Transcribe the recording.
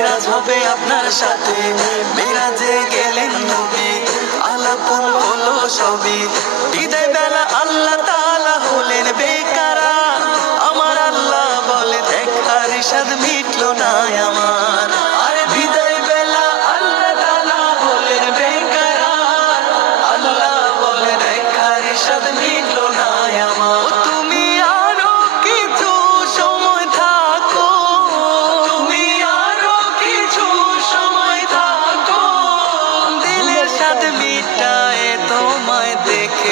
মিরাজ হবে আপনার সাথে, মিরাজে গেলেন নবী, আলাপন হলো সবই। বিদায় বেলা আল্লাহ তাআলা হলেন বেকারা, আমার আল্লাহ বলে দেখার স্বাদ মিটলো না আমার। আরে বিদায় বেলা আল্লাহ তাআলা হলেন বেকারা, আল্লাহ বলে দেখার স্বাদ মিটলো না আমার। তুমি আরো কিছু সময় থাকো, তুমি আরো কিছু সময় থাকো, দিলের স্বাদ মিটায় তোমায় দেখে।